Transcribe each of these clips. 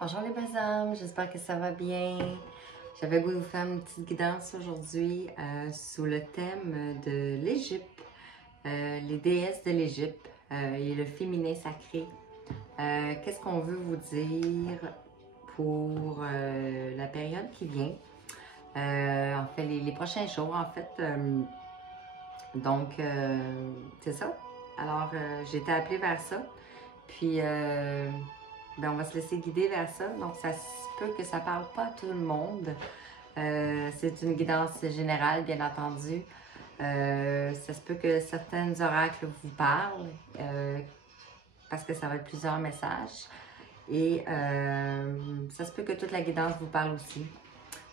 Bonjour les belles âmes, j'espère que ça va bien. J'avais goût de vous faire une petite guidance aujourd'hui sous le thème de l'Égypte, les déesses de l'Égypte et le féminin sacré. Qu'est-ce qu'on veut vous dire pour la période qui vient? En fait, les prochains jours, en fait. C'est ça. Alors, j'ai été appelée vers ça. Puis, on va se laisser guider vers ça. Donc, ça se peut que ça ne parle pas à tout le monde. C'est une guidance générale, bien entendu. Ça se peut que certains oracles vous parlent parce que ça va être plusieurs messages. Et ça se peut que toute la guidance vous parle aussi.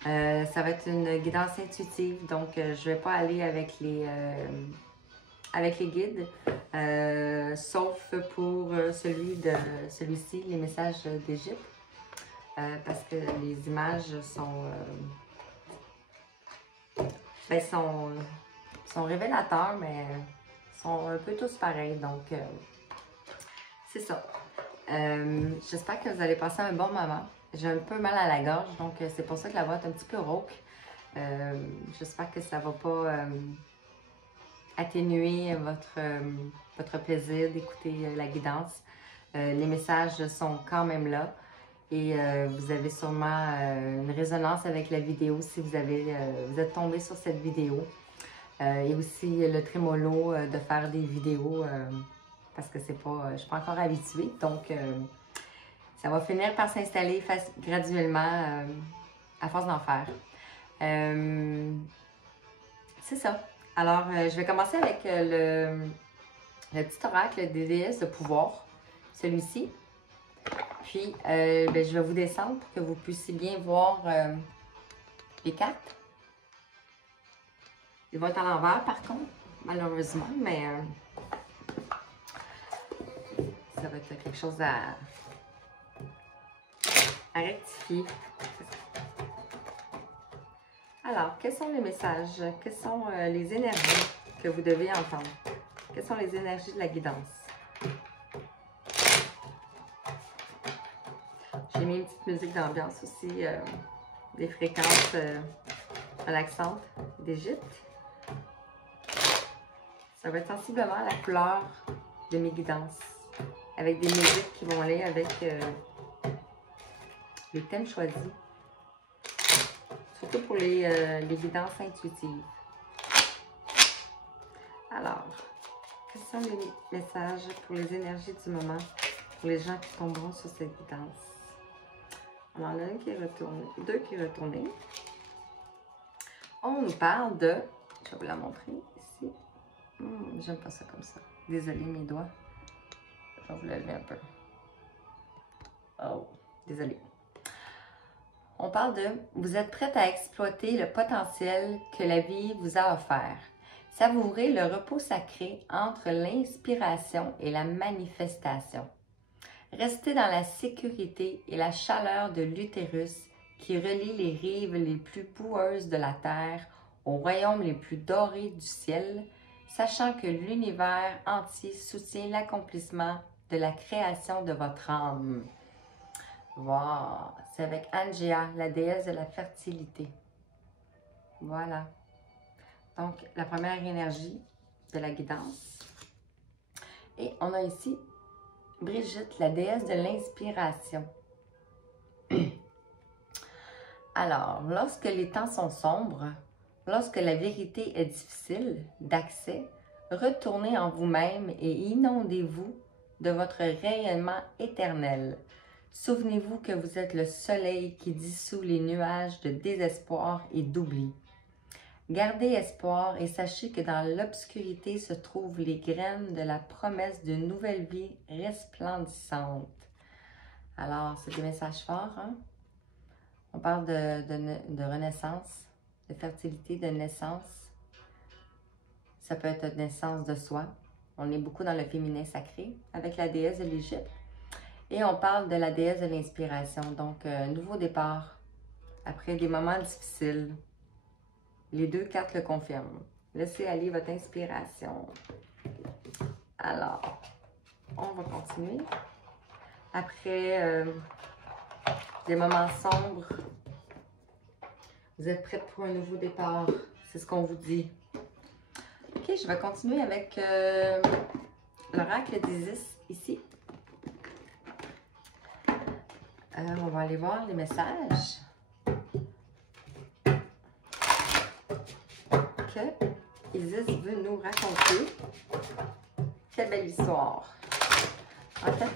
Ça va être une guidance intuitive, donc je ne vais pas aller avec les guides, sauf pour celui-ci, les messages d'Égypte, parce que les images sont révélateurs, mais sont un peu tous pareils, donc c'est ça. J'espère que vous allez passer un bon moment. J'ai un peu mal à la gorge, donc c'est pour ça que la voix est un petit peu rauque. J'espère que ça ne va pas atténuer votre plaisir d'écouter la guidance. Les messages sont quand même là et vous avez sûrement une résonance avec la vidéo si vous êtes tombé sur cette vidéo. Et aussi le trémolo de faire des vidéos parce que je ne suis pas encore habituée. Donc, ça va finir par s'installer graduellement à force d'en faire. C'est ça. Alors, je vais commencer avec le petit oracle des déesses de pouvoir, celui-ci. Puis, je vais vous descendre pour que vous puissiez bien voir les cartes. Ils vont être à l'envers, par contre, malheureusement, mais ça va être quelque chose à rectifier. Alors, quels sont les messages? Quelles sont les énergies que vous devez entendre? Quelles sont les énergies de la guidance? J'ai mis une petite musique d'ambiance aussi, des fréquences relaxantes d'Égypte. Ça va être sensiblement la couleur de mes guidances, avec des musiques qui vont aller avec les thèmes choisis. Surtout pour les guidances intuitives. Alors, quels sont les messages pour les énergies du moment, pour les gens qui tomberont sur cette guidance? Alors, il y en a un qui est retourné, deux qui est retourné. On nous parle de, je vais vous la montrer ici. J'aime pas ça comme ça. Désolée mes doigts. Je vais vous lever un peu. Oh, désolée. On parle de « Vous êtes prête à exploiter le potentiel que la vie vous a offert. Savourez le repos sacré entre l'inspiration et la manifestation. Restez dans la sécurité et la chaleur de l'utérus qui relie les rives les plus boueuses de la terre aux royaumes les plus dorés du ciel, sachant que l'univers entier soutient l'accomplissement de la création de votre âme. » Wow! C'est avec Angea, la déesse de la fertilité. Voilà. Donc, la première énergie de la guidance. Et on a ici Brigitte, la déesse de l'inspiration. Alors, lorsque les temps sont sombres, lorsque la vérité est difficile d'accès, retournez en vous-même et inondez-vous de votre rayonnement éternel. Souvenez-vous que vous êtes le soleil qui dissout les nuages de désespoir et d'oubli. Gardez espoir et sachez que dans l'obscurité se trouvent les graines de la promesse d'une nouvelle vie resplendissante. Alors, c'est des messages forts, hein? On parle de renaissance, de fertilité, de naissance. Ça peut être naissance de soi. On est beaucoup dans le féminin sacré avec la déesse de l'Égypte. Et on parle de la déesse de l'inspiration. Donc, nouveau départ après des moments difficiles. Les deux cartes le confirment. Laissez aller votre inspiration. Alors, on va continuer. Après des moments sombres. Vous êtes prête pour un nouveau départ. C'est ce qu'on vous dit. Ok, je vais continuer avec l'oracle d'Isis ici. On va aller voir les messages que Isis veut nous raconter. Quelle belle histoire. En fait,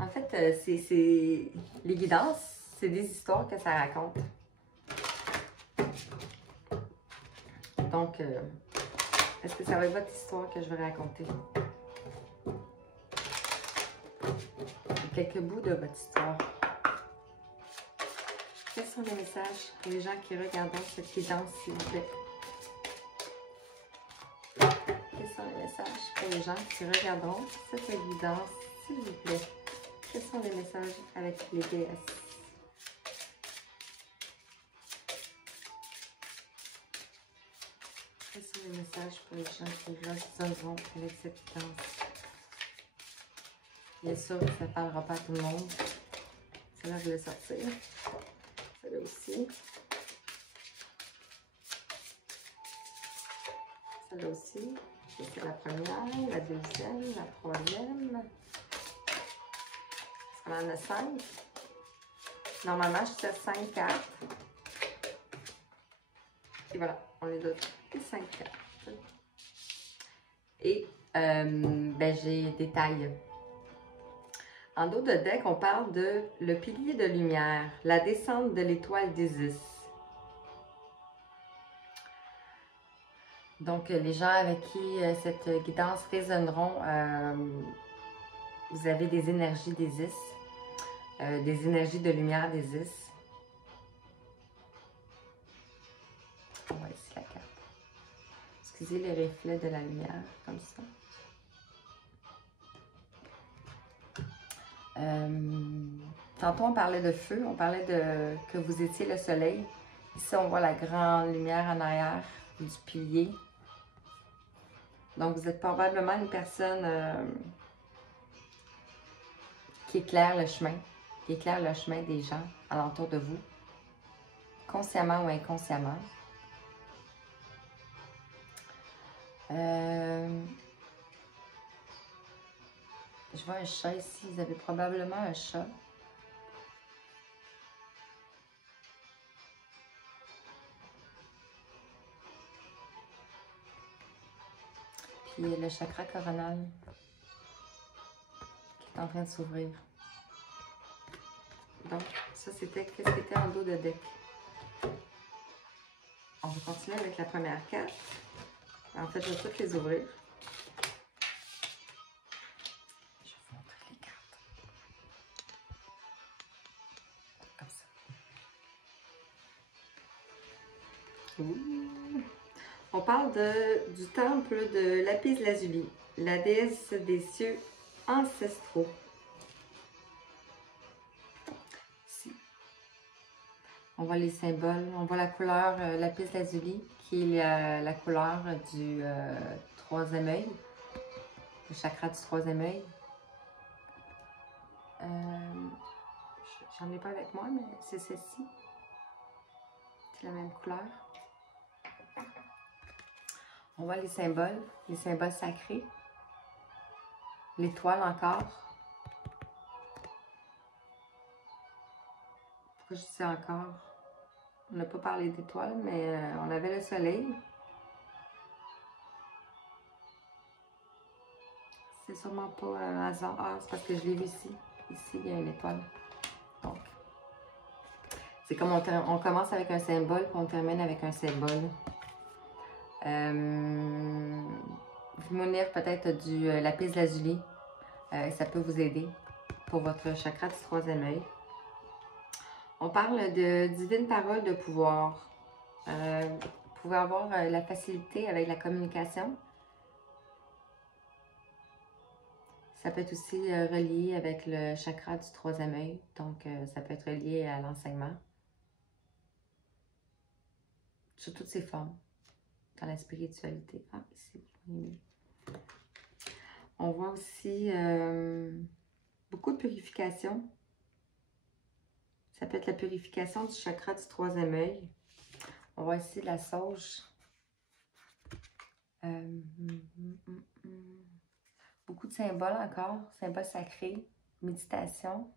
en fait, c'est les guidances, c'est des histoires que ça raconte. Donc, est-ce que ça va être votre histoire que je vais raconter? Quelques bouts de votre histoire. Quels sont les messages pour les gens qui regardent cette guidance, s'il vous plaît? Quels sont les messages pour les gens qui regardent cette guidance, s'il vous plaît? Quels sont les messages avec les déesses? Quels sont les messages pour les gens qui résonneront avec cette guidance? Bien sûr, ça ne parlera pas à tout le monde. Celle-là, je vais sortir. Celle-là aussi. Celle-là aussi. C'est la première, la deuxième, la troisième. On en a 5. Normalement, je fais 5 cartes. Et voilà, on les a toutes 5 cartes. Et ben, j'ai des tailles. En dos de deck, on parle de le pilier de lumière, la descente de l'étoile d'Isis. Donc, les gens avec qui cette guidance résonneront, vous avez des énergies d'Isis, des énergies de lumière d'Isis. On va ici la carte. Excusez les reflets de la lumière, comme ça. Tantôt, on parlait de feu, on parlait de que vous étiez le soleil. Ici, on voit la grande lumière en arrière du pilier. Donc, vous êtes probablement une personne qui éclaire le chemin, des gens alentour de vous, consciemment ou inconsciemment. Je vois un chat ici, vous avez probablement un chat. Puis le chakra coronal qui est en train de s'ouvrir. Donc, ça c'était qu'est-ce qui était en dos de deck. On va continuer avec la première carte. En fait, je vais toutes les ouvrir. Je vais vous montrer les cartes. Comme ça. Ouh. On parle du temple de Lapis Lazuli, la déesse des cieux ancestraux. Ici. On voit les symboles, on voit la couleur Lapis Lazuli, qui est la couleur du troisième œil, le chakra du troisième œil. J'en ai pas avec moi, mais c'est celle-ci. C'est la même couleur. On voit les symboles sacrés. L'étoile encore. Pourquoi je dis ça encore? On n'a pas parlé d'étoile, mais on avait le soleil. C'est sûrement pas un hasard. Ah, c'est parce que je l'ai vu ici. Ici, il y a une étoile. Donc, c'est comme on commence avec un symbole, puis on termine avec un symbole. Vous munir peut-être du lapis lazuli. Ça peut vous aider pour votre chakra du troisième œil. On parle de divine parole de pouvoir. Vous pouvez avoir la facilité avec la communication. Ça peut être aussi relié avec le chakra du troisième œil. Donc, ça peut être relié à l'enseignement. Sous toutes ses formes. Dans la spiritualité. Ah, ici. On voit aussi beaucoup de purification. Ça peut être la purification du chakra du troisième œil. On voit ici la sauge. Beaucoup de symboles encore, symboles sacrés, méditation.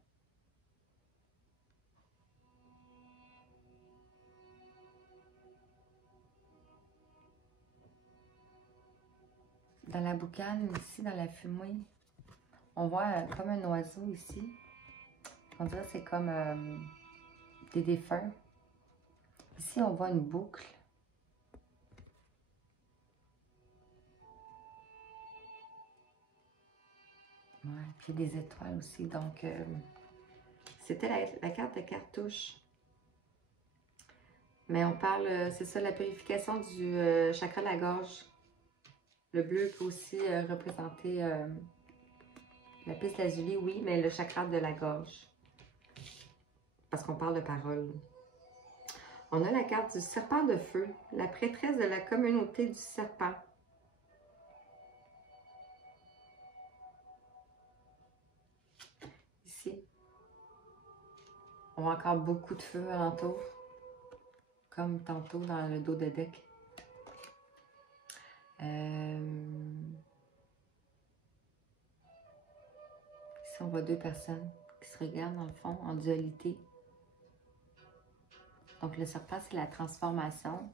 Dans la boucane, ici, dans la fumée, on voit comme un oiseau ici. On dirait que c'est comme des défunts. Ici, on voit une boucle. Ouais, puis des étoiles aussi. Donc, c'était la carte de cartouche. Mais on parle, c'est ça, la purification du chakra de la gorge. Le bleu peut aussi représenter la piste lazuli, oui, mais le chakra de la gorge. Parce qu'on parle de parole. On a la carte du serpent de feu, la prêtresse de la communauté du serpent. Ici. On voit encore beaucoup de feu alentour. Comme tantôt dans le dos de deck. Ici, on voit deux personnes qui se regardent dans le fond, en dualité. Donc, le serpent, c'est la transformation.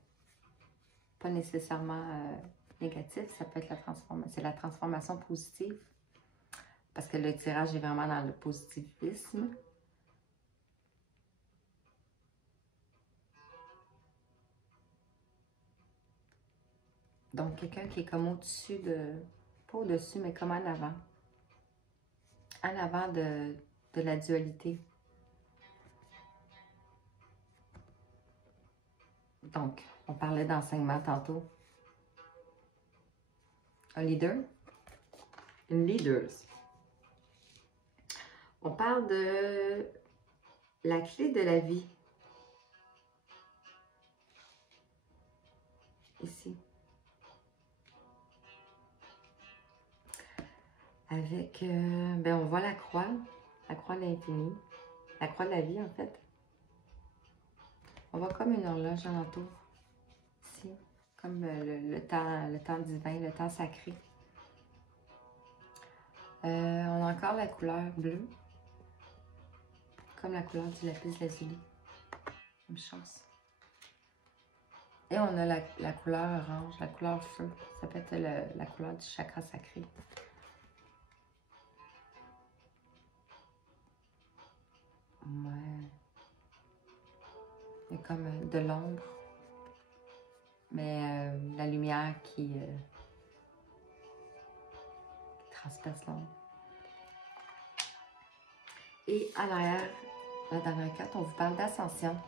Pas nécessairement négatif, ça peut être la transformation positive. Parce que le tirage est vraiment dans le positivisme. Donc, quelqu'un qui est comme au-dessus de... Pas au-dessus, mais comme en avant. En avant de la dualité. Donc, on parlait d'enseignement tantôt. Un leader. Une leader. On parle de la clé de la vie. Ici. Avec, ben on voit la croix de l'infini, la croix de la vie en fait. On voit comme une horloge alentour, ici, comme le temps divin, le temps sacré. On a encore la couleur bleue, comme la couleur du lapis lazuli, même chose. Et on a la couleur orange, la couleur feu, ça peut être la couleur du chakra sacré. Ouais. Il y a comme de l'ombre, mais la lumière qui transperce l'ombre. Et à l'arrière, la dernière carte, on vous parle d'ascension.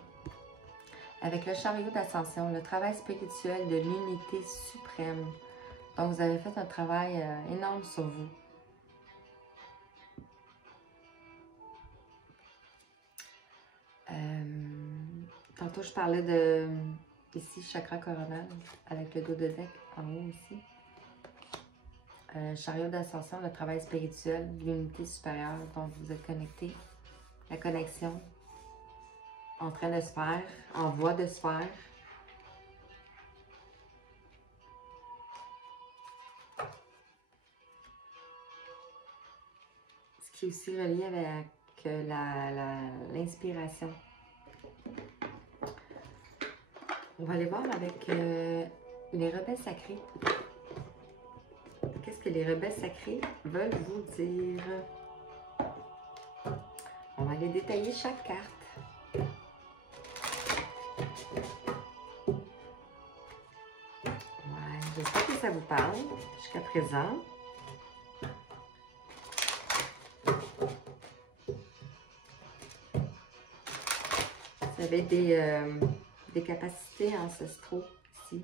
Avec le chariot d'ascension, le travail spirituel de l'unité suprême. Donc, vous avez fait un travail énorme sur vous. Tantôt, je parlais de, ici, chakra coronal, avec le dos de deck en haut ici. Chariot d'ascension, le travail spirituel, l'unité supérieure, donc vous êtes connecté. La connexion en train de se faire, en voie de se faire. Ce qui est aussi relié avec l'inspiration. On va aller voir avec les rebelles sacrés. Qu'est-ce que les rebelles sacrés veulent vous dire? On va aller détailler chaque carte. Ouais, j'espère que ça vous parle jusqu'à présent. Vous avez des capacités ancestraux ici.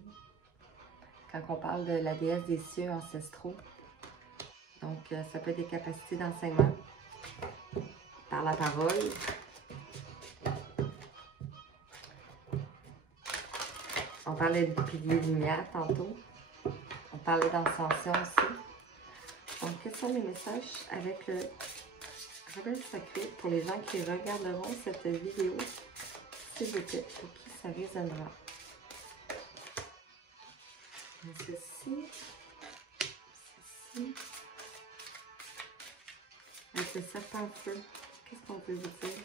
Quand on parle de la déesse des cieux ancestraux. Donc, ça peut être des capacités d'enseignement par la parole. On parlait de pilier de lumière tantôt. On parlait d'ascension aussi. Donc, quels sont les messages avec le rebelle sacré pour les gens qui regarderont cette vidéo, s'il vous plaît, pour qui ça résonnera? Ceci, avec ce serpent feu, qu'est-ce qu'on peut vous dire?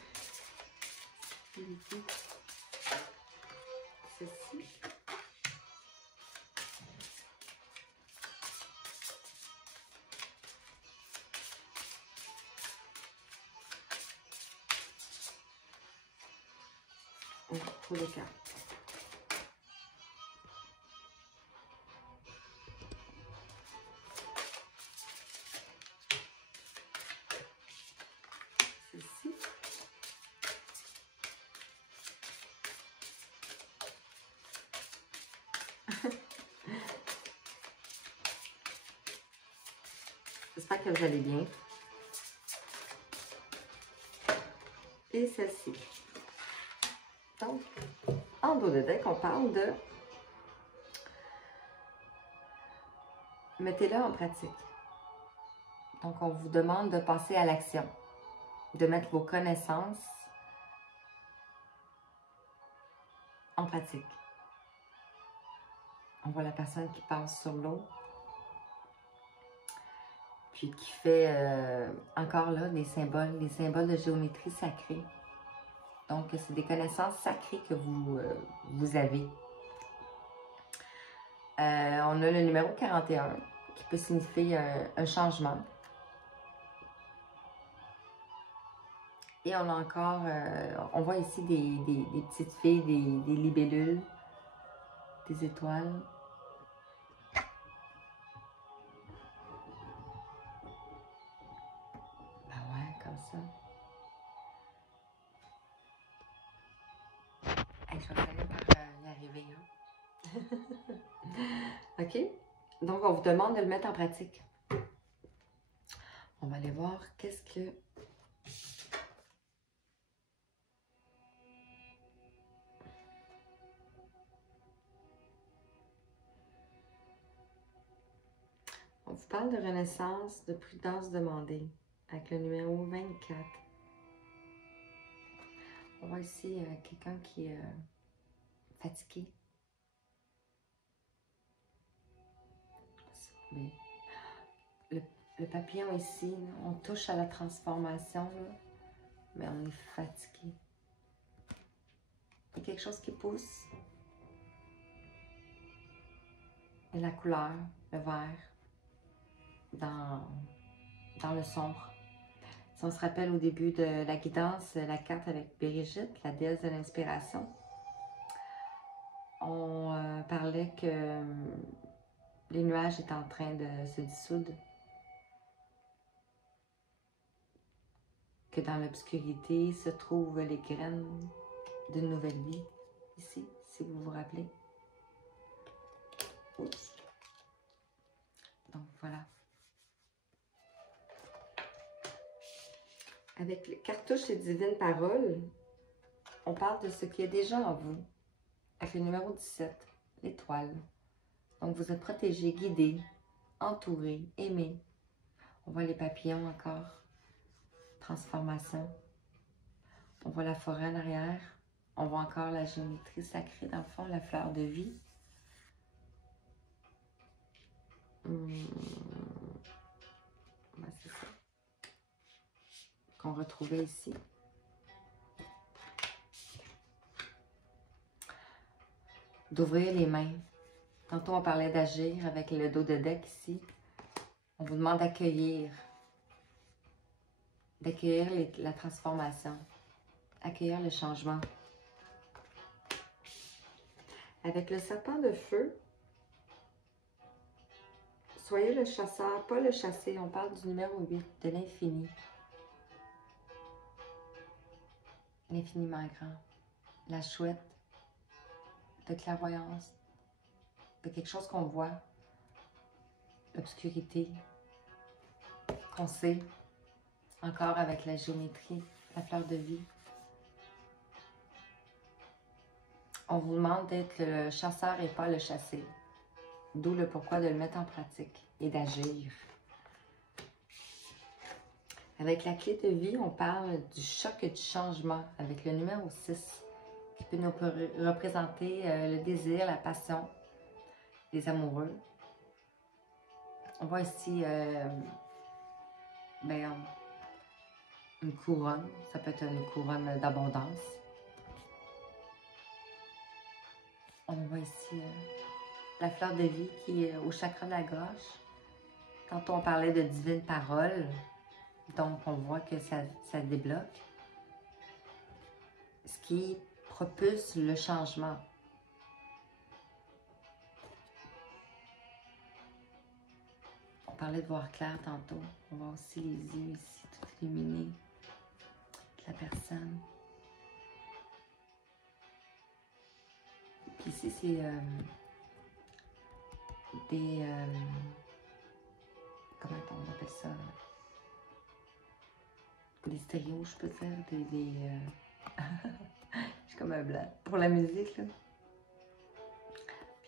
Ceci. Pour le cas. Ceci. J'espère que vous allez bien. Et celle-ci. Donc, en dos de deck, on parle de mettez-le en pratique. Donc, on vous demande de passer à l'action, de mettre vos connaissances en pratique. On voit la personne qui passe sur l'eau, puis qui fait encore là des symboles de géométrie sacrée. Donc, c'est des connaissances sacrées que vous avez. On a le numéro 41 qui peut signifier un changement. Et on a encore, on voit ici des petites filles, des libellules, des étoiles. Ben ouais, comme ça. Hey, je vais finir par y arriver. Hein? OK? Donc, on vous demande de le mettre en pratique. On va aller voir qu'est-ce que... On vous parle de renaissance, de prudence demandée, avec le numéro 24. On voit ici quelqu'un qui est fatigué. Mais le papillon ici, là, on touche à la transformation, là, mais on est fatigué. Il y a quelque chose qui pousse. Et la couleur, le vert, dans le sombre. Si on se rappelle au début de la guidance, la carte avec Brigitte, la déesse de l'inspiration, on parlait que les nuages étaient en train de se dissoudre, que dans l'obscurité se trouvent les graines d'une nouvelle vie, ici, si vous vous rappelez. Oups. Donc voilà. Avec les cartouches et divines paroles, on parle de ce qui est déjà en vous. Avec le numéro 17, l'étoile. Donc vous êtes protégé, guidé, entouré, aimé. On voit les papillons encore. Transformation. On voit la forêt en arrière. On voit encore la géométrie sacrée dans le fond, la fleur de vie. Ben, c'est ça. Qu'on retrouvait ici. D'ouvrir les mains. Tantôt, on parlait d'agir avec le dos de deck ici. On vous demande d'accueillir. D'accueillir la transformation. Accueillir le changement. Avec le serpent de feu, soyez le chasseur, pas le chassé. On parle du numéro 8, de l'infini. L'infiniment grand. La chouette de clairvoyance. De quelque chose qu'on voit. L'obscurité. Qu'on sait. Encore avec la géométrie, la fleur de vie. On vous demande d'être le chasseur et pas le chassé. D'où le pourquoi de le mettre en pratique et d'agir. Avec la clé de vie, on parle du choc et du changement avec le numéro 6 qui peut nous représenter le désir, la passion, les amoureux. On voit ici une couronne, ça peut être une couronne d'abondance. On voit ici la fleur de vie qui est au chakra de la gorge. Tantôt on parlait de divine parole, donc on voit que ça débloque. Ce qui propulse le changement. On parlait de voir clair tantôt. On voit aussi les yeux ici, tout illuminés de la personne. Puis ici, c'est des... comment on appelle ça? Des stéréos, je peux dire. Je suis comme un blanc. Pour la musique, là.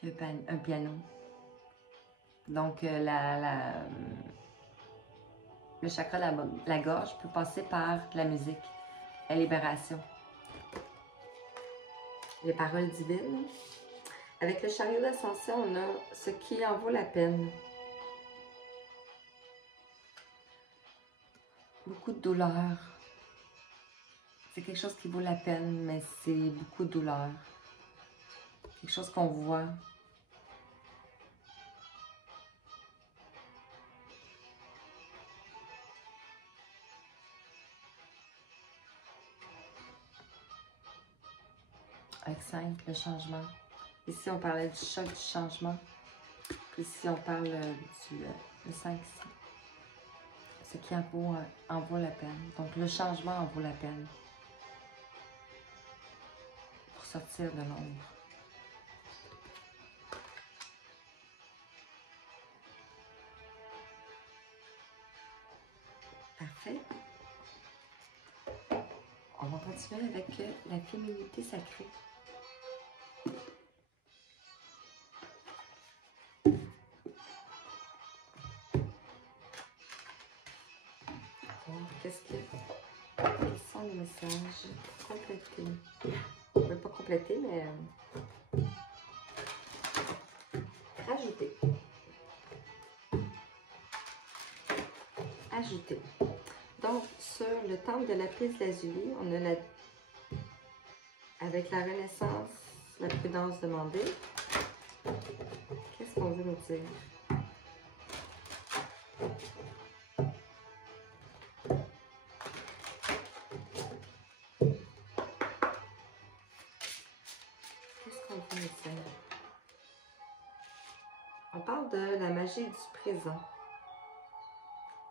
Puis un piano. Donc, le chakra de la gorge peut passer par la musique, la libération. Les paroles divines. Avec le chariot d'ascension, on a ce qui en vaut la peine. Beaucoup de douleur. C'est quelque chose qui vaut la peine, mais c'est beaucoup de douleur. Quelque chose qu'on voit. Avec 5, le changement. Ici, on parlait du choc du changement. Puis ici, on parle du 5 ici. Ce qui en vaut la peine. Donc, le changement en vaut la peine. Pour sortir de l'ombre. Parfait. On va continuer avec la féminité sacrée. Quels sont les messages complétés? Je ne vais pas compléter, mais rajouter. Ajouter. Donc, sur le temple de lapis-lazuli, on a avec la Renaissance, la prudence demandée. Qu'est-ce qu'on veut nous dire? Qu'est-ce qu'on veut nous dire? On parle de la magie du présent.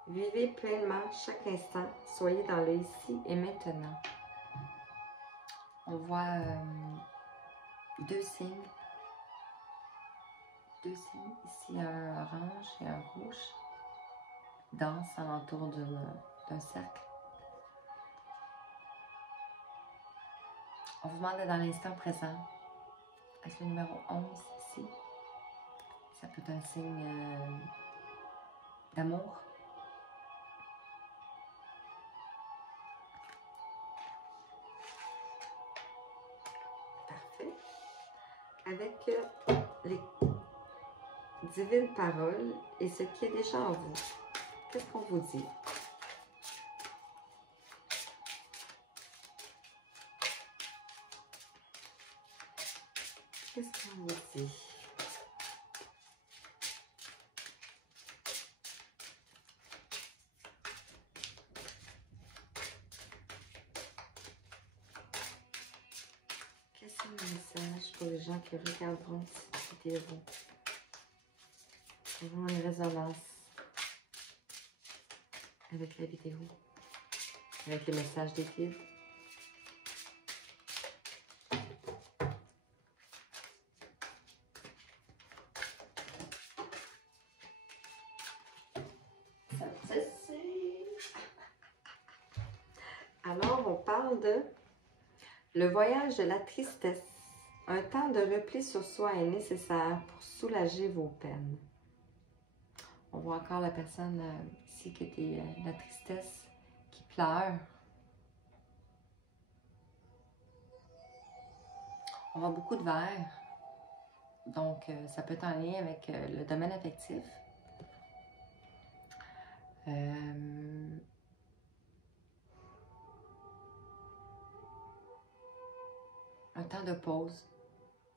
Vivez pleinement chaque instant. Soyez dans le ici et maintenant. On voit deux signes. Deux signes. Ici, un orange et un rouge. Dansent alentour d'un cercle. On vous demande d'être dans l'instant présent. Avec le numéro 11 ici. Ça peut être un signe d'amour. Parfait. Avec les divines paroles et ce qui est déjà en vous. Qu'est-ce qu'on vous dit? Qu'est-ce qu'on vous dit? Quels sont les messages pour les gens qui regarderont cette vidéo? Vraiment une résonance avec la vidéo, avec les messages des guides. Alors, on parle de le voyage de la tristesse. Un temps de repli sur soi est nécessaire pour soulager vos peines. On voit encore la personne ici qui était la tristesse, fleurs. On voit beaucoup de verre. Donc, ça peut être en lien avec le domaine affectif. Un temps de pause.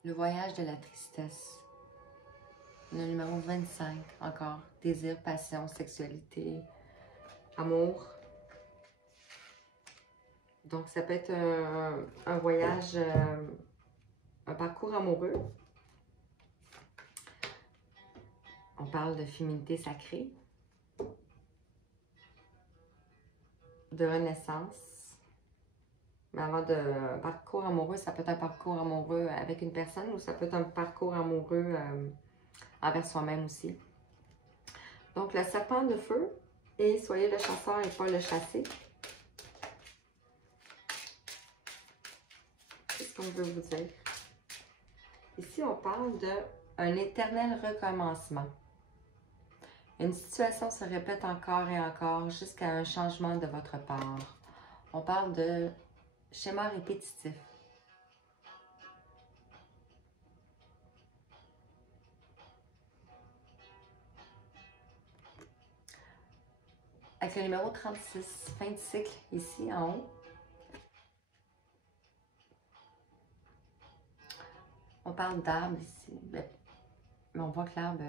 Le voyage de la tristesse. Le numéro 25, encore. Désir, passion, sexualité, amour. Donc, ça peut être un voyage, un parcours amoureux. On parle de féminité sacrée, de renaissance. Mais avant de parcours amoureux, ça peut être un parcours amoureux avec une personne ou ça peut être un parcours amoureux envers soi-même aussi. Donc, le serpent de feu, et soyez le chasseur et pas le chassé. Qu'est-ce qu'on veut vous dire? Ici, on parle d'un éternel recommencement. Une situation se répète encore et encore jusqu'à un changement de votre part. On parle de schéma répétitif. Avec le numéro 36, fin de cycle, ici en haut. On parle d'arbre ici, mais on voit que l'arbre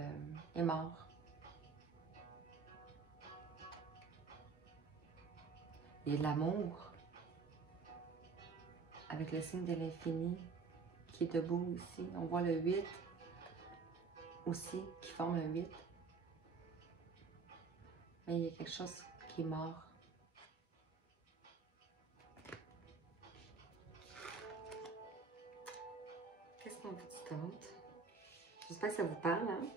est mort. Il y a de l'amour, avec le signe de l'infini qui est debout ici. On voit le 8 aussi, qui forme un 8. Mais il y a quelque chose qui est mort. Qu'est-ce qu'on vous dit d'autre? J'espère que ça vous parle, hein?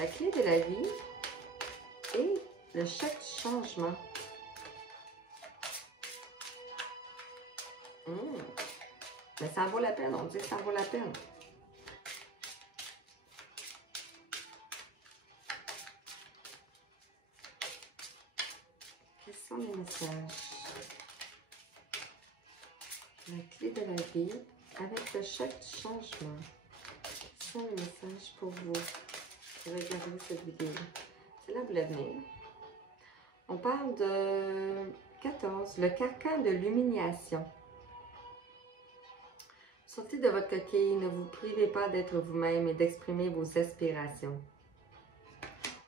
La clé de la vie et le choc du changement. Mais ça en vaut la peine, on dit que ça en vaut la peine. Quels sont les messages? La clé de la vie avec le choc du changement. Quels sont les messages pour vous? Regardez cette vidéo. C'est là que vous voulez venir. On parle de 14, le carcan de l'humiliation. Sortez de votre coquille, ne vous privez pas d'être vous-même et d'exprimer vos aspirations.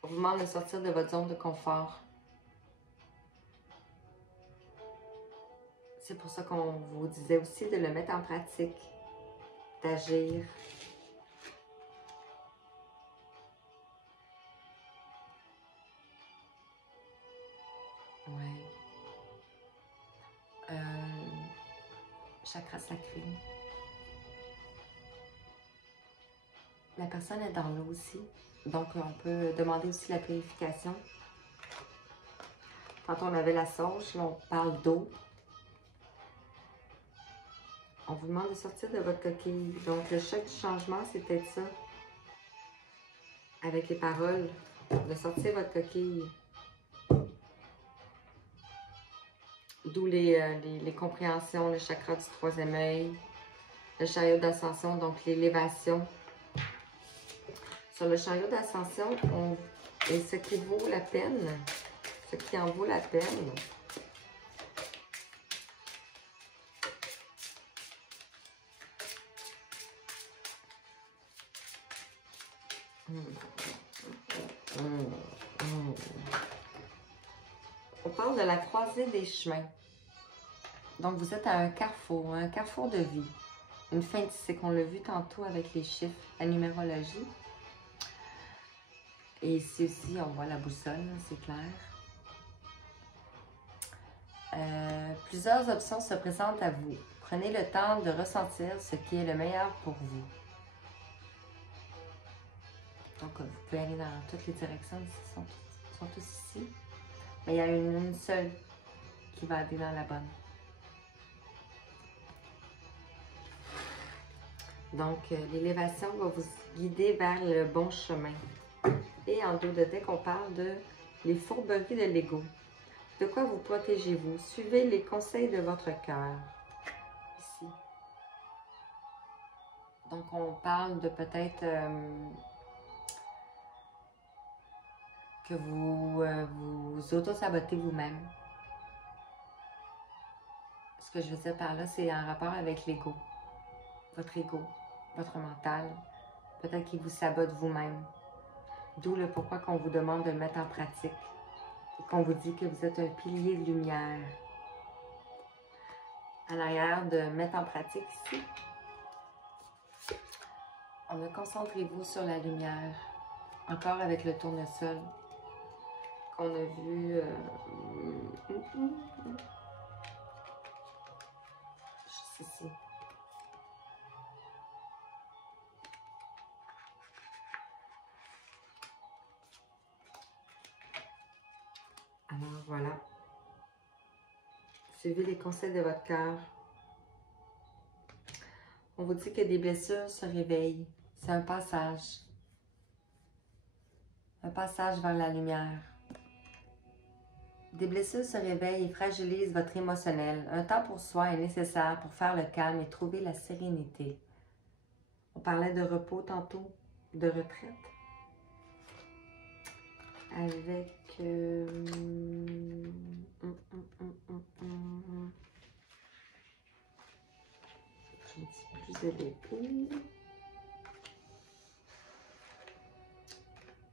On vous demande de sortir de votre zone de confort. C'est pour ça qu'on vous disait aussi de le mettre en pratique, d'agir. Ouais. Chakra sacré. La personne est dans l'eau aussi. Donc, on peut demander aussi la purification. Quand on avait la sauge, là, on parle d'eau. On vous demande de sortir de votre coquille. Donc, le choc du changement, c'est peut-être ça. Avec les paroles, de sortir votre coquille. D'où les compréhensions, le chakra du troisième œil, le chariot d'ascension, donc l'élévation. Sur le chariot d'ascension, et ce qui vaut la peine, ce qui en vaut la peine, on parle de la croisée des chemins. Donc, vous êtes à un carrefour de vie. Une fin de cycle, on l'a vu tantôt avec les chiffres, la numérologie. Et ici aussi, on voit la boussole, c'est clair. Plusieurs options se présentent à vous. Prenez le temps de ressentir ce qui est le meilleur pour vous. Donc, vous pouvez aller dans toutes les directions, ils sont tous ici. Mais il y a une seule qui va aller dans la bonne. Donc, l'élévation va vous guider vers le bon chemin. Et en dos de deck, on parle de les fourberies de l'ego. De quoi vous protégez-vous? Suivez les conseils de votre cœur. Ici. Donc, on parle de peut-être que vous vous auto-sabotez vous-même. Ce que je veux dire par là, c'est en rapport avec l'ego. Votre ego, votre mental. Peut-être qu'il vous sabote vous-même. D'où le pourquoi qu'on vous demande de le mettre en pratique. Et qu'on vous dit que vous êtes un pilier de lumière. En arrière de mettre en pratique ici, on a concentrez-vous sur la lumière. Encore avec le tournesol qu'on a vu. Juste ici. Alors voilà. Suivez les conseils de votre cœur. On vous dit que des blessures se réveillent. C'est un passage. Un passage vers la lumière. Des blessures se réveillent et fragilisent votre émotionnel. Un temps pour soi est nécessaire pour faire le calme et trouver la sérénité. On parlait de repos tantôt, de retraite. Avec... Je un petit plus de l'épée.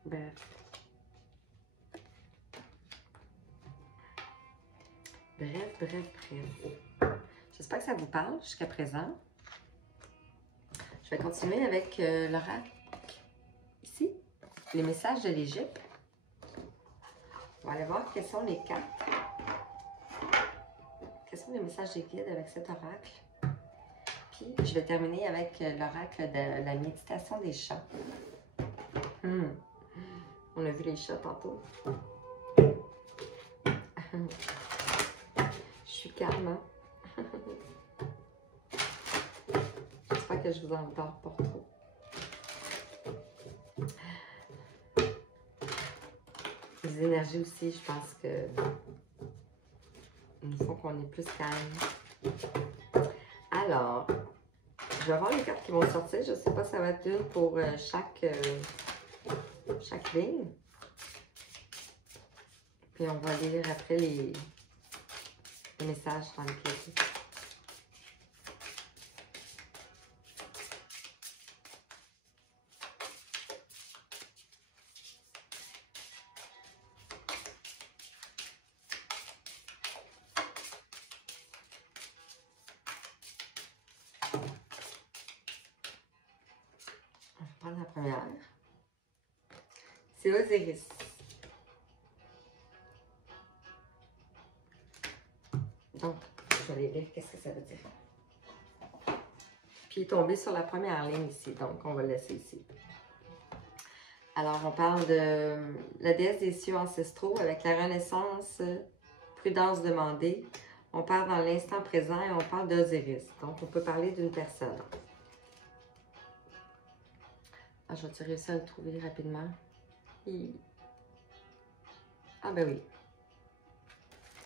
Bref. J'espère que ça vous parle jusqu'à présent. Je vais continuer avec l'oracle. Ici, les messages de l'Égypte. On va aller voir quelles sont les cartes. Quels sont les messages des guides avec cet oracle. Puis, je vais terminer avec l'oracle de la méditation des chats. On a vu les chats tantôt. Je suis calme, hein? J'espère que je vous endors pas trop. Les énergies aussi, je pense que il faut qu'on est plus calme. Alors, je vais voir les cartes qui vont sortir. Je ne sais pas si ça va être une pour chaque ligne. Puis on va lire après les messages dans lesquels. On va prendre la première. C'est Osiris. Donc, je vais lire qu'est-ce que ça veut dire. Puis il est tombé sur la première ligne ici, donc on va le laisser ici. Alors, on parle de la déesse des cieux ancestraux avec la renaissance, prudence demandée. On parle dans l'instant présent et on parle d'Osiris. Donc, on peut parler d'une personne. Ah, je vais réussir à le trouver rapidement. Ah, ben oui.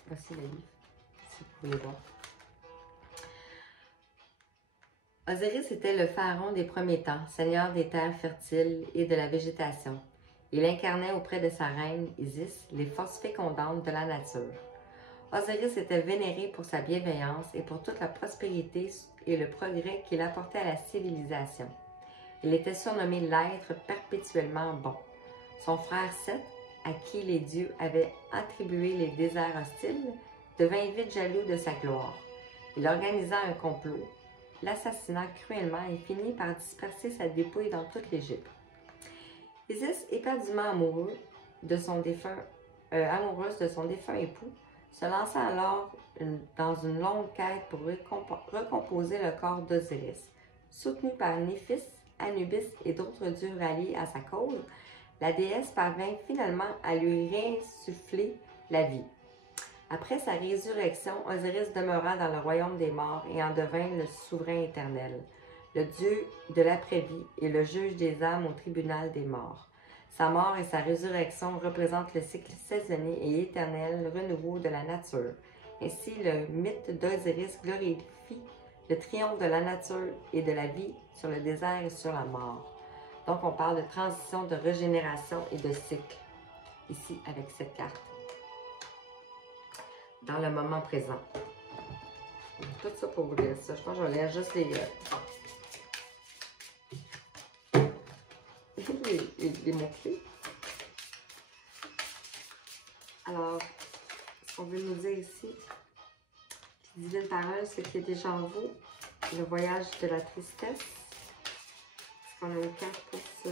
Voici le livre, si vous voulez voir. Osiris était le pharaon des premiers temps, seigneur des terres fertiles et de la végétation. Il incarnait auprès de sa reine, Isis, les forces fécondantes de la nature. Osiris était vénéré pour sa bienveillance et pour toute la prospérité et le progrès qu'il apportait à la civilisation. Il était surnommé l'être perpétuellement bon. Son frère Seth, à qui les dieux avaient attribué les déserts hostiles, devint vite jaloux de sa gloire. Il organisa un complot, l'assassinant cruellement et finit par disperser sa dépouille dans toute l'Égypte. Isis, éperdument amoureuse de son défunt époux, se lança alors dans une longue quête pour recomposer le corps d'Osiris. Soutenue par Néphis, Anubis et d'autres dieux ralliés à sa cause, la déesse parvint finalement à lui réinsuffler la vie. Après sa résurrection, Osiris demeura dans le royaume des morts et en devint le souverain éternel. le dieu de l'après-vie et le juge des âmes au tribunal des morts. Sa mort et sa résurrection représentent le cycle saisonnier et éternel renouveau de la nature. Ainsi, le mythe d'Osiris glorifie le triomphe de la nature et de la vie sur le désert et sur la mort. Donc, on parle de transition, de régénération et de cycle, ici, avec cette carte. Dans le moment présent. Tout ça pour vous lire ça. Je pense que je vais lire juste les mots-clés. Alors, ce qu'on veut nous dire ici, divine parole, ce qui est déjà en vous, le voyage de la tristesse. Est-ce qu'on a une carte pour ça?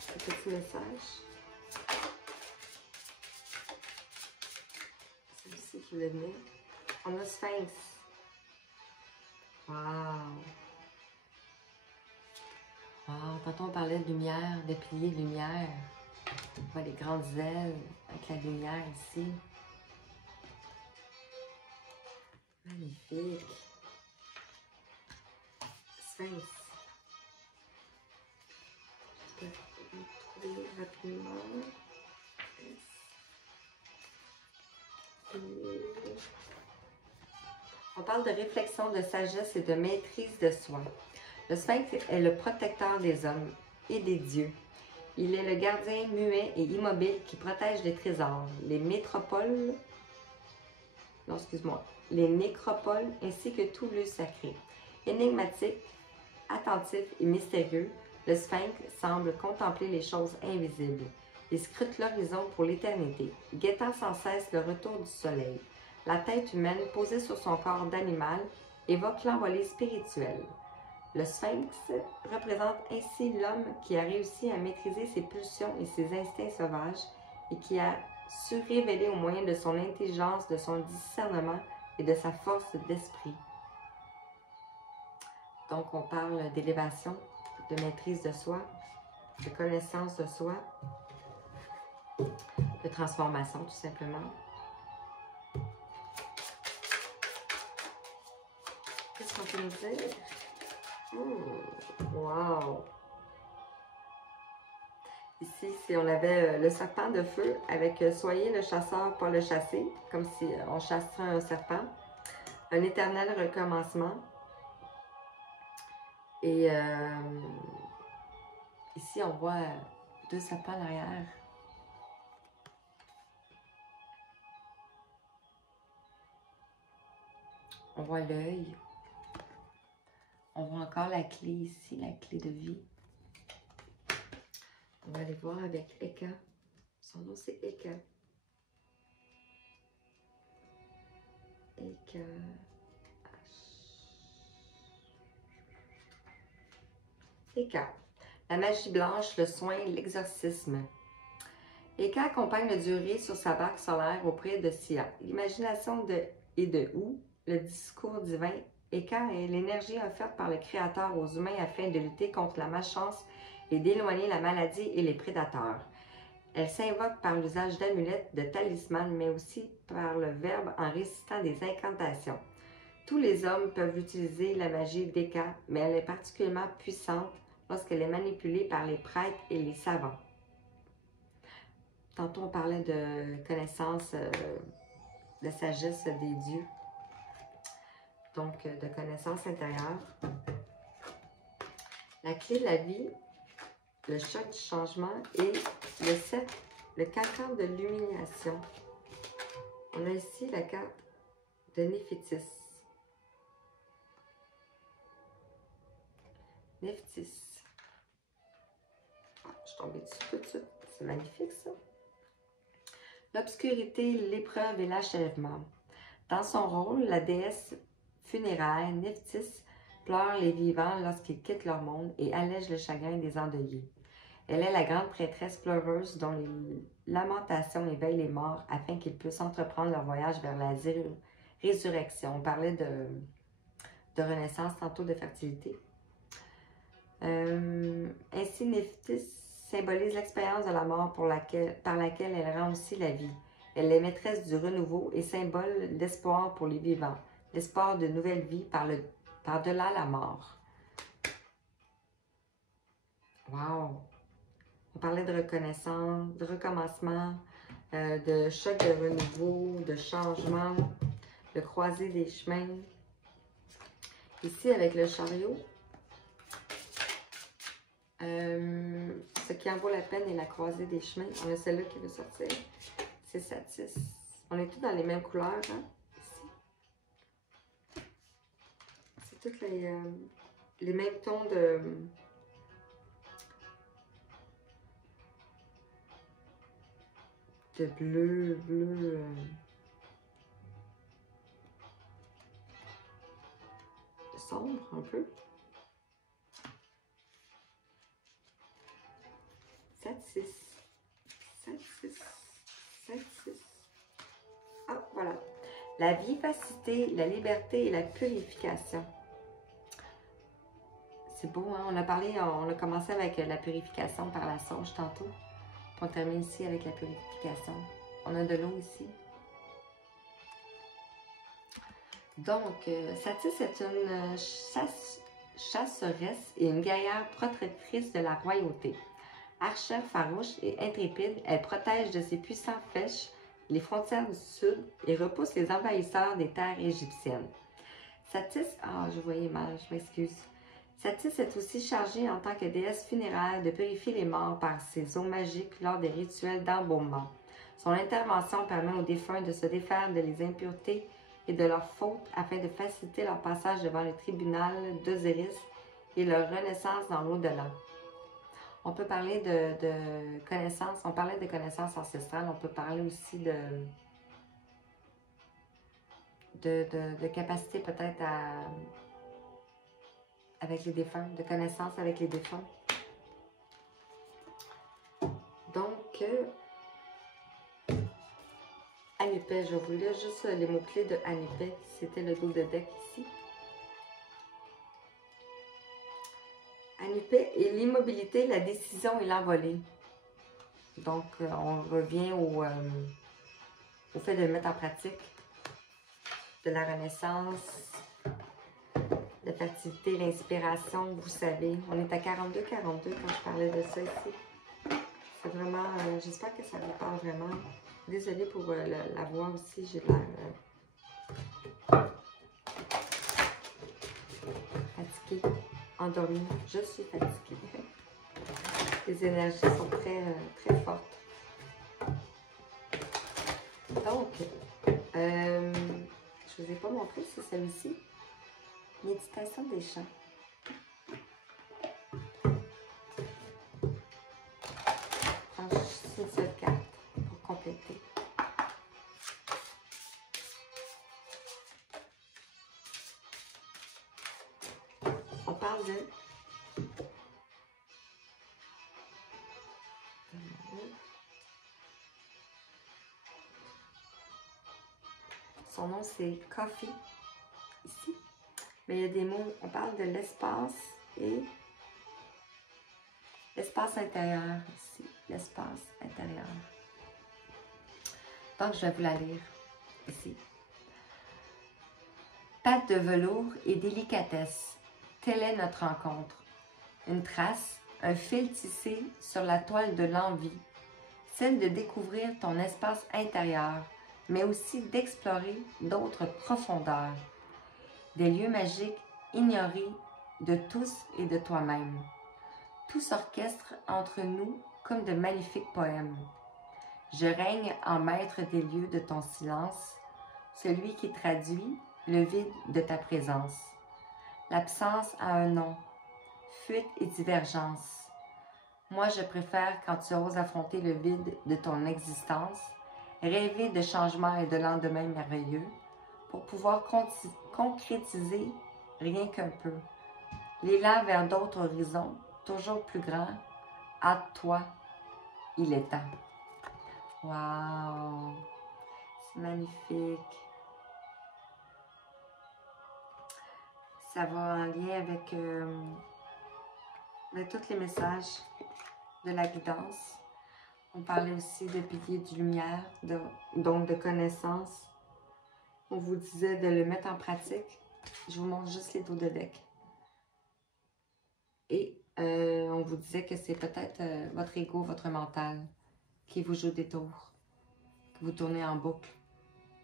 Ce petit message. C'est ici qui le met. On a Sphinx. Wow! Wow! Tantôt on parlait de lumière, de piliers de lumière. On voit les grandes ailes avec la lumière ici. Magnifique! Sphinx. Je peux le trouver rapidement. On parle de réflexion, de sagesse et de maîtrise de soi. Le Sphinx est le protecteur des hommes et des dieux. Il est le gardien muet et immobile qui protège les trésors, les métropoles, non, excuse-moi, les nécropoles ainsi que tout lieu sacré. Énigmatique, attentif et mystérieux, le Sphinx semble contempler les choses invisibles. Il scrute l'horizon pour l'éternité, guettant sans cesse le retour du soleil. La tête humaine posée sur son corps d'animal évoque l'envolée spirituelle. Le Sphinx représente ainsi l'homme qui a réussi à maîtriser ses pulsions et ses instincts sauvages et qui a su révéler au moyen de son intelligence, de son discernement et de sa force d'esprit. Donc, on parle d'élévation, de maîtrise de soi, de connaissance de soi, de transformation, tout simplement. Qu'est-ce qu'on peut nous dire? Wow! Ici, si on avait le serpent de feu avec « Soyez le chasseur, pas le chassé », comme si on chasserait un serpent. Un éternel recommencement. Et ici, on voit deux serpents en arrière. On voit l'œil. On voit encore la clé ici, la clé de vie. On va aller voir avec Eka. Son nom, c'est Eka. Eka. Eka. La magie blanche, le soin, l'exorcisme. Eka accompagne le dieu Ré sur sa barque solaire auprès de Sia. L'imagination et de Ou, le discours divin. Eka est l'énergie offerte par le Créateur aux humains afin de lutter contre la malchance et d'éloigner la maladie et les prédateurs. Elle s'invoque par l'usage d'amulettes, de talismans, mais aussi par le verbe en récitant des incantations. Tous les hommes peuvent utiliser la magie d'Eka, mais elle est particulièrement puissante lorsqu'elle est manipulée par les prêtres et les savants. Tantôt, on parlait de connaissance, de sagesse des dieux. Donc, de connaissance intérieure. La clé de la vie, le choc du changement et le 7, le cancan de l'illumination. On a ici la carte de Néphétis. Néphétis. Ah, je suis tombée dessus tout de suite. C'est magnifique, ça. L'obscurité, l'épreuve et l'achèvement. Dans son rôle, la déesse funéraire, Néphétis pleure les vivants lorsqu'ils quittent leur monde et allège le chagrin des endeuillés. Elle est la grande prêtresse pleureuse dont les lamentations éveillent les morts afin qu'ils puissent entreprendre leur voyage vers la résurrection. On parlait de renaissance, tantôt de fertilité. Ainsi, Néphthys symbolise l'expérience de la mort par laquelle elle rend aussi la vie. Elle est maîtresse du renouveau et symbole d'espoir pour les vivants, l'espoir de nouvelle vie par-delà la mort. Wow! On parlait de reconnaissance, de recommencement, de choc de renouveau, de changement, de croiser des chemins. Ici, avec le chariot, ce qui en vaut la peine est la croisée des chemins. On a celle-là qui veut sortir. C'est Satis. On est tous dans les mêmes couleurs, hein, ici. C'est tous les mêmes tons de bleu, sombre un peu. 7, 6, 7, 6, 7, 6. Ah, voilà. La vivacité, la liberté et la purification. C'est beau, hein? On a commencé avec la purification par la sauge tantôt. Puis on termine ici avec la purification. On a de l'eau ici. Donc, Satis est une chasseresse et une guerrière protectrice de la royauté. Archère farouche et intrépide, elle protège de ses puissants flèches les frontières du sud et repousse les envahisseurs des terres égyptiennes. Satis, je voyais mal, je m'excuse. Satis est aussi chargée en tant que déesse funéraire de purifier les morts par ses eaux magiques lors des rituels d'embaumement. Son intervention permet aux défunts de se défaire de les impuretés et de leurs fautes afin de faciliter leur passage devant le tribunal d'Osiris et leur renaissance dans l'au-delà. On peut parler de connaissances, on parlait de connaissances ancestrales, on peut parler aussi de capacité peut-être avec les défunts, de connaissances avec les défunts. Donc, Anupé, je vous lis juste les mots-clés de Anupé, c'était le dos de deck ici. Anupé est l'immobilité, la décision et l'envolée. Donc, on revient au fait de le mettre en pratique, de la renaissance, la fertilité, l'inspiration, vous savez. On est à 42-42 quand je parlais de ça ici. C'est vraiment, j'espère que ça vous parle vraiment. Désolée pour la voix aussi, j'ai l'air fatiguée, endormie. Je suis fatiguée. Les énergies sont très, très fortes. Donc, je ne vous ai pas montré, c'est celle-ci. Méditation des chants. Prends juste une seule carte pour compléter. On parle de... Son nom, c'est Coffee, ici. Mais il y a des mots, on parle de l'espace et l'espace intérieur, ici. L'espace intérieur. Donc, je vais vous la lire, ici. Pattes de velours et délicatesse, telle est notre rencontre. Une trace, un fil tissé sur la toile de l'envie, celle de découvrir ton espace intérieur, mais aussi d'explorer d'autres profondeurs, des lieux magiques ignorés de tous et de toi-même. Tout s'orchestre entre nous comme de magnifiques poèmes. Je règne en maître des lieux de ton silence, celui qui traduit le vide de ta présence. L'absence a un nom, fuite et divergence. Moi, je préfère quand tu oses affronter le vide de ton existence, rêver de changements et de lendemains merveilleux, pour pouvoir concrétiser rien qu'un peu. L'élan vers d'autres horizons, toujours plus grands, hâte-toi, il est temps. Wow! C'est magnifique. Ça va en lien avec avec tous les messages de la guidance. On parlait aussi de pilier de lumière, donc de connaissance. On vous disait de le mettre en pratique. Je vous montre juste les dos de deck. Et on vous disait que c'est peut-être votre ego, votre mental qui vous joue des tours, que vous tournez en boucle.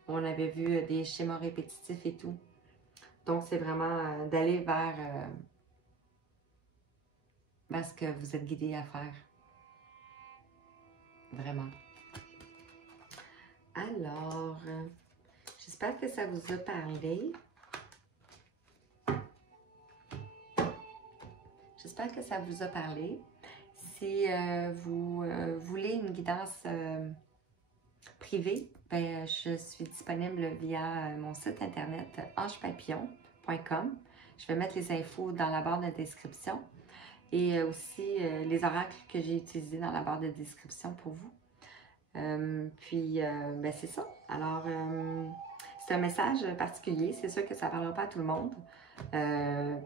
On avait vu des schémas répétitifs et tout. Donc, c'est vraiment d'aller vers ce que vous êtes guidé à faire. Vraiment. Alors, j'espère que ça vous a parlé. J'espère que ça vous a parlé. Si vous voulez une guidance privée, ben, je suis disponible via mon site internet angepapillon.com. Je vais mettre les infos dans la barre de description et aussi les oracles que j'ai utilisés dans la barre de description pour vous. Ben, c'est ça. Alors, c'est un message particulier. C'est sûr que ça ne parlera pas à tout le monde. Ben,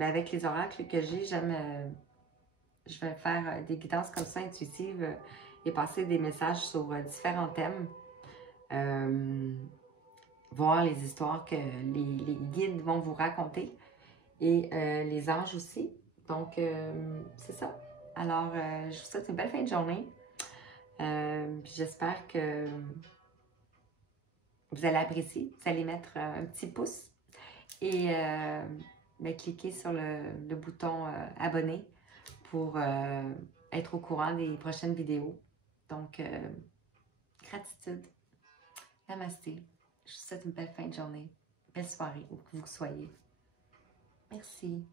avec les oracles que j'ai, je vais faire des guidances comme ça, intuitives, et passer des messages sur différents thèmes. Voir les histoires que les guides vont vous raconter et les anges aussi. Donc, c'est ça. Alors, je vous souhaite une belle fin de journée. J'espère que vous allez apprécier. Vous allez mettre un petit pouce et ben, cliquer sur le bouton abonner pour être au courant des prochaines vidéos. Donc, gratitude. Namasté. Je vous souhaite une belle fin de journée. Belle soirée où que vous soyez. Merci.